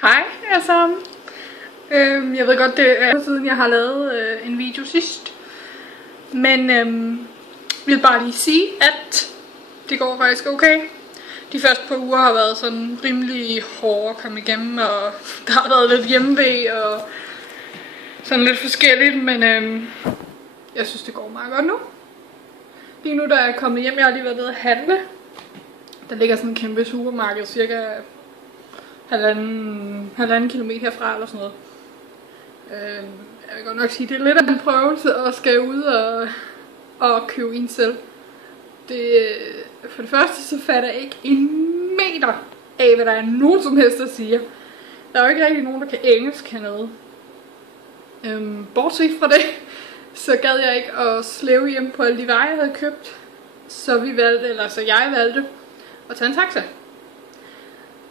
Hej alle sammen. Jeg ved godt, det er siden jeg har lavet en video sidst. Men jeg vil bare lige sige, at det går faktisk okay. De første par uger har været sådan rimelig hårde at komme igennem, og der har været lidt hjemmevæg og sådan lidt forskelligt, men jeg synes det går meget godt nu. Lige nu der er jeg kommet hjem, jeg har lige været nede at handle. Der ligger sådan en kæmpe supermarked, cirka halvanden kilometer herfra eller sådan noget. Jeg vil godt nok sige, det er lidt af en prøvelse at skal ud og købe ind selv. For det første så fatter jeg ikke en meter af, hvad der er nogen som helst der siger. Der er jo ikke rigtig nogen, der kan engelsk hernede. Bortset fra det, så gad jeg ikke at slæve hjem på alle de veje, jeg havde købt. Så jeg valgte at tage en taxa.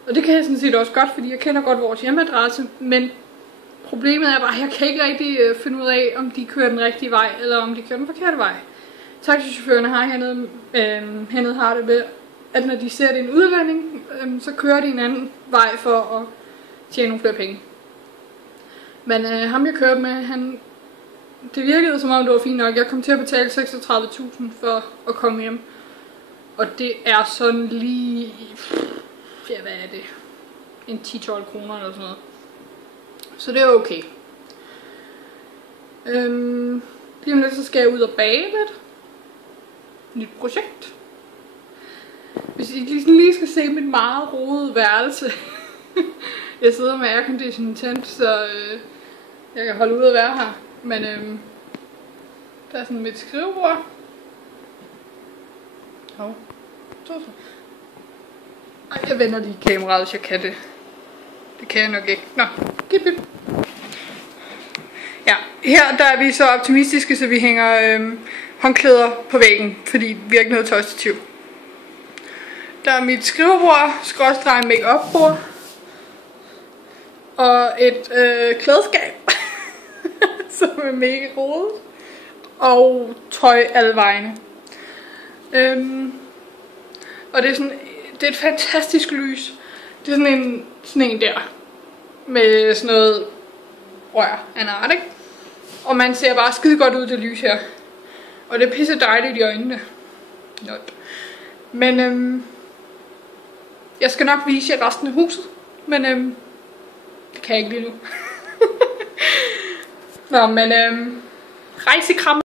Og det kan jeg sådan set også godt, fordi jeg kender godt vores hjemmeadresse, men problemet er bare, at jeg kan ikke rigtig finde ud af, om de kører den rigtige vej, eller om de kører den forkerte vej. Taxichaufførerne hernede har det med, at når de ser det en udlænding, så kører de en anden vej for at tjene nogle flere penge. Men ham jeg kørte med, det virkede som om det var fint nok. Jeg kom til at betale 36.000 for at komme hjem. Og det er sådan lige, ja hvad er det, en 10-12 kroner eller sådan noget. Så det er okay. Lige om lidt så skal jeg ud og bage lidt. Nyt projekt. Hvis I lige skal se mit meget rodede værelse. Jeg sidder med aircondition tændt, så jeg kan holde ud at være her. Men der er sådan mit skrivebord. Jeg vender lige kameraet, hvis jeg kan det. Det kan jeg nok ikke. Nå, gip. Ja, her der er vi så optimistiske, så vi hænger håndklæder på væggen, fordi vi har ikke noget tøjstativ. Der er mit skrivebord, skråstreg make-up-bord. Og et klædeskab, som er mega rodet. Og tøj alle vegne. Og det er sådan, det er et fantastisk lys. Det er sådan en der. Med sådan noget rør af en art, ikke? Og man ser bare skide godt ud, det lys her. Og det er pisse dejligt i øjnene. Not. Men jeg skal nok vise jer resten af huset. Men det kan jeg ikke lige nu. Nå, men rejsekram.